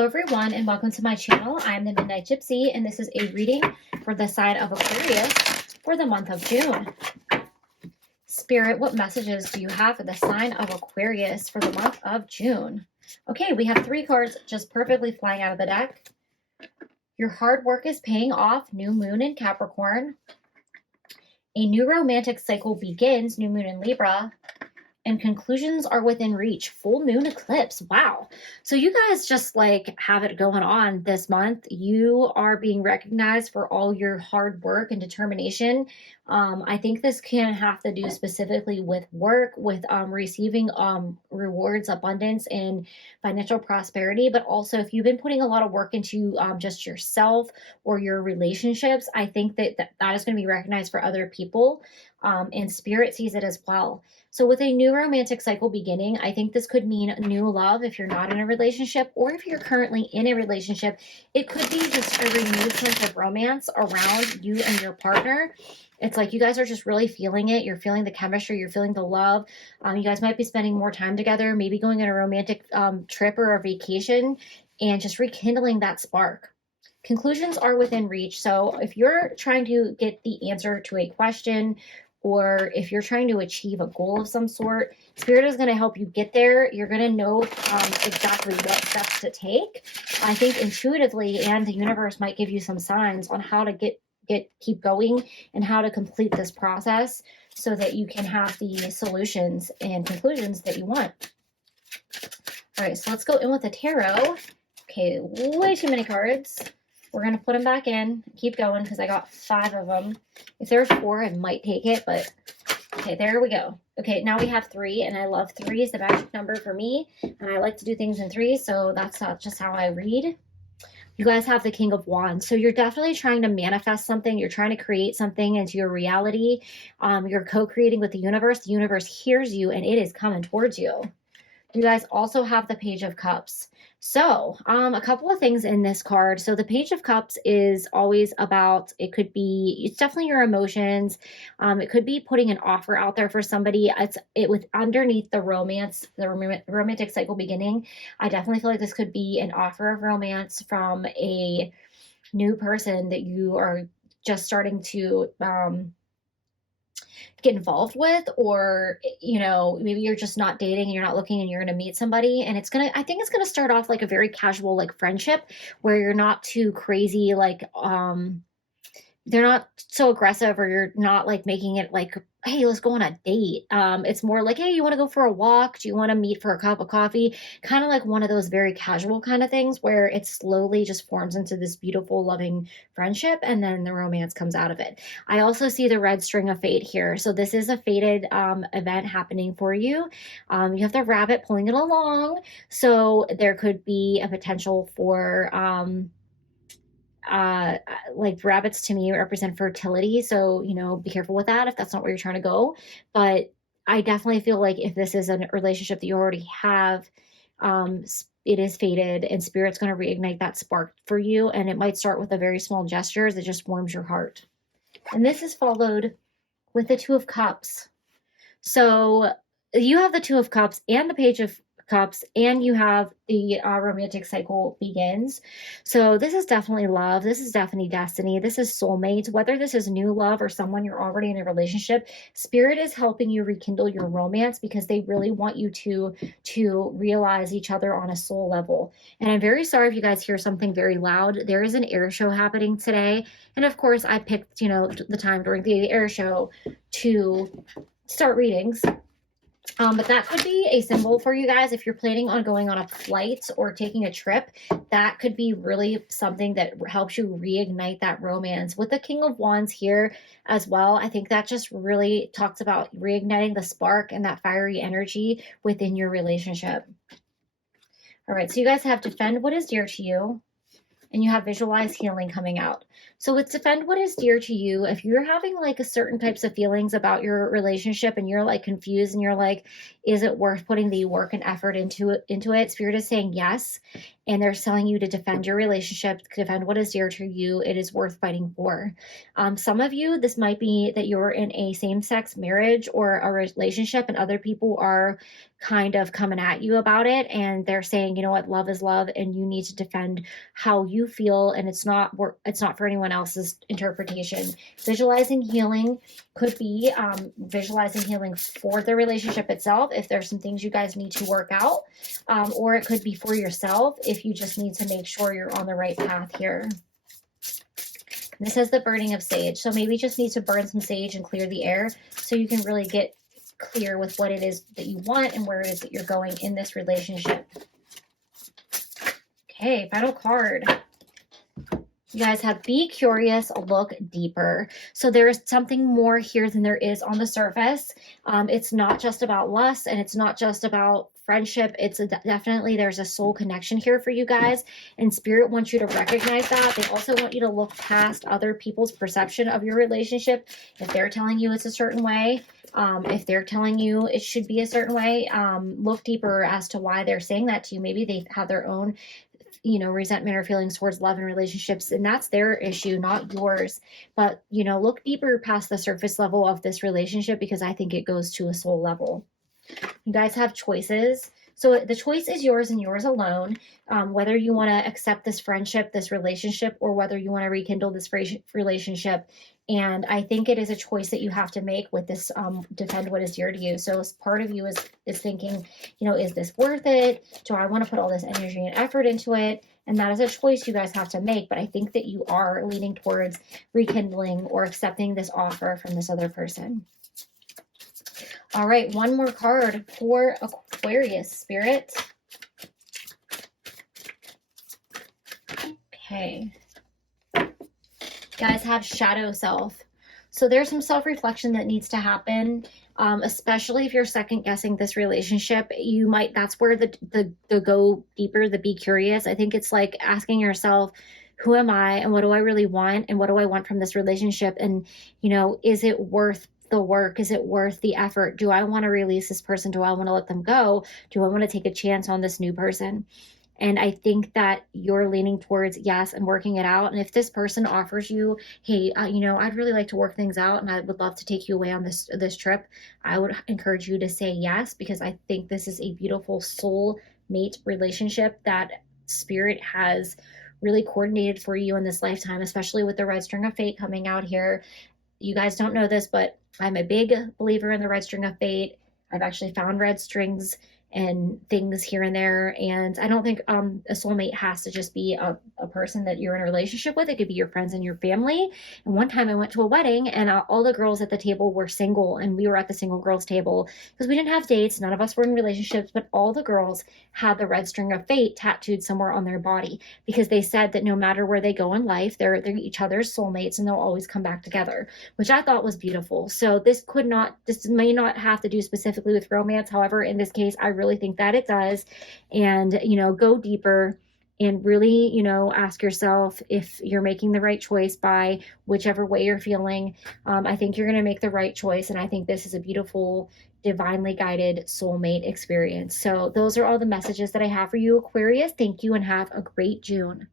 Hello everyone and welcome to my channel. I'm the Midnight Gypsy and this is a reading for the sign of Aquarius for the month of June. Spirit, what messages do you have for the sign of Aquarius for the month of June? Okay, we have 3 cards just perfectly flying out of the deck. Your hard work is paying off, new moon in Capricorn. A new romantic cycle begins, new moon in Libra. And conclusions are within reach, full moon eclipse. Wow. So you guys just like have it going on this month. You are being recognized for all your hard work and determination. I think this can have to do specifically with work, with receiving rewards, abundance, and financial prosperity. But also if you've been putting a lot of work into just yourself or your relationships, I think that is going to be recognized for other people. And Spirit sees it as well. So with a new romantic cycle beginning, I think this could mean new love if you're not in a relationship, or if you're currently in a relationship, it could be just a renewed sense of romance around you and your partner. It's like you guys are just really feeling it. You're feeling the chemistry. You're feeling the love. You guys might be spending more time together, maybe going on a romantic trip or a vacation, and just rekindling that spark. Conclusions are within reach. So if you're trying to get the answer to a question, or if you're trying to achieve a goal of some sort, Spirit is going to help you get there. You're going to know exactly what steps to take. I think intuitively, and the universe might give you some signs on how to keep going and how to complete this process so that you can have the solutions and conclusions that you want. All right, so let's go in with the tarot. Okay, way too many cards. We're going to put them back in, keep going, because I got 5 of them. If there's 4, I might take it, but okay, there we go. Okay, now we have 3, and I love 3 is the magic number for me, and I like to do things in 3, so that's just how I read. You guys have the King of Wands, so you're definitely trying to manifest something. You're trying to create something into your reality. You're co-creating with the universe. The universe hears you, and it is coming towards you. You guys also have the Page of Cups. So a couple of things in this card. So the Page of Cups is always about, it's definitely your emotions. It could be putting an offer out there for somebody. It with underneath the romance, the romantic cycle beginning. I definitely feel like this could be an offer of romance from a new person that you are just starting to get involved with, or maybe you're just not dating and you're not looking and you're going to meet somebody, and I think it's going to start off like a very casual like friendship where you're not too crazy, like they're not so aggressive, or you're not like making it like, hey, let's go on a date. It's more like, hey, you want to go for a walk? Do you want to meet for a cup of coffee? Kind of like one of those very casual kind of things where it slowly just forms into this beautiful, loving friendship, and then the romance comes out of it. I also see the red string of fate here. So this is a fated event happening for you. You have the rabbit pulling it along. So there could be a potential for like rabbits to me represent fertility, so be careful with that if that's not where you're trying to go. But I definitely feel like if this is a relationship that you already have, it is fated, and Spirit's going to reignite that spark for you, and it might start with a very small gesture that just warms your heart. And this is followed with the 2 of Cups. So you have the 2 of Cups and the Page of Cups, and you have the romantic cycle begins. So this is definitely love. This is definitely destiny. This is soulmates. Whether this is new love or someone you're already in a relationship, Spirit is helping you rekindle your romance because they really want you to realize each other on a soul level. And I'm very sorry if you guys hear something very loud. There is an air show happening today, and of course I picked the time during the air show to start readings. But that could be a symbol for you guys if you're planning on going on a flight or taking a trip. That could be really something that helps you reignite that romance. With the King of Wands here as well, I think that just really talks about reigniting the spark and that fiery energy within your relationship. All right, so you guys have defend what is dear to you, and you have visualize healing coming out. So with defend what is dear to you, if you're having like a certain types of feelings about your relationship and you're like confused and you're like, is it worth putting the work and effort into it? Spirit is saying yes. and they're telling you to defend your relationship, defend what is dear to you. It is worth fighting for. Some of you, this might be that you're in a same-sex marriage or a relationship, and other people are kind of coming at you about it, and they're saying, you know what, love is love, and you need to defend how you feel, and it's not for anyone else's interpretation. Visualizing healing could be visualizing healing for the relationship itself if there's some things you guys need to work out, or it could be for yourself if you just need to make sure you're on the right path here. This is the burning of sage, so maybe just need to burn some sage and clear the air so you can really get clear with what it is that you want and where it is that you're going in this relationship. Okay, final card. You guys have be curious, look deeper. So there is something more here than there is on the surface. It's not just about lust, and it's not just about friendship. It's definitely, there's a soul connection here for you guys, and Spirit wants you to recognize that. They also want you to look past other people's perception of your relationship. If they're telling you it's a certain way, if they're telling you it should be a certain way, look deeper as to why they're saying that to you. Maybe they have their own, you know, resentment or feelings towards love and relationships, and that's their issue, not yours. But, you know, look deeper past the surface level of this relationship, because I think it goes to a soul level. You guys have choices. So the choice is yours and yours alone, whether you want to accept this friendship, this relationship, or whether you want to rekindle this relationship. And I think it is a choice that you have to make with this defend what is dear to you. So part of you is thinking, you know, is this worth it? Do I want to put all this energy and effort into it? And that is a choice you guys have to make. But I think that you are leaning towards rekindling or accepting this offer from this other person. All right, one more card for Aquarius, Spirit. Okay. Guys have shadow self. So there's some self-reflection that needs to happen, especially if you're second guessing this relationship. You might, that's where the go deeper, the be curious. I think it's like asking yourself, who am I and what do I really want? And what do I want from this relationship? And, you know, is it worth the work? Is it worth the effort? Do I want to release this person? Do I want to let them go? Do I want to take a chance on this new person? And I think that you're leaning towards yes and working it out. And if this person offers you, hey, you know, I'd really like to work things out and I would love to take you away on this trip, I would encourage you to say yes, because I think this is a beautiful soul mate relationship that Spirit has really coordinated for you in this lifetime, especially with the red string of fate coming out here. You guys don't know this, but I'm a big believer in the red string of fate. I've actually found red strings and things here and there. And I don't think a soulmate has to just be a person that you're in a relationship with. It could be your friends and your family. And one time I went to a wedding and all the girls at the table were single, and we were at the single girls table because we didn't have dates. None of us were in relationships, but all the girls had the red string of fate tattooed somewhere on their body, because they said that no matter where they go in life, they're each other's soulmates and they'll always come back together, which I thought was beautiful. So this may not have to do specifically with romance. However, in this case, I really think that it does. And, you know, go deeper and really, you know, ask yourself if you're making the right choice by whichever way you're feeling. I think you're going to make the right choice. And I think this is a beautiful, divinely guided soulmate experience. So those are all the messages that I have for you, Aquarius. Thank you and have a great June.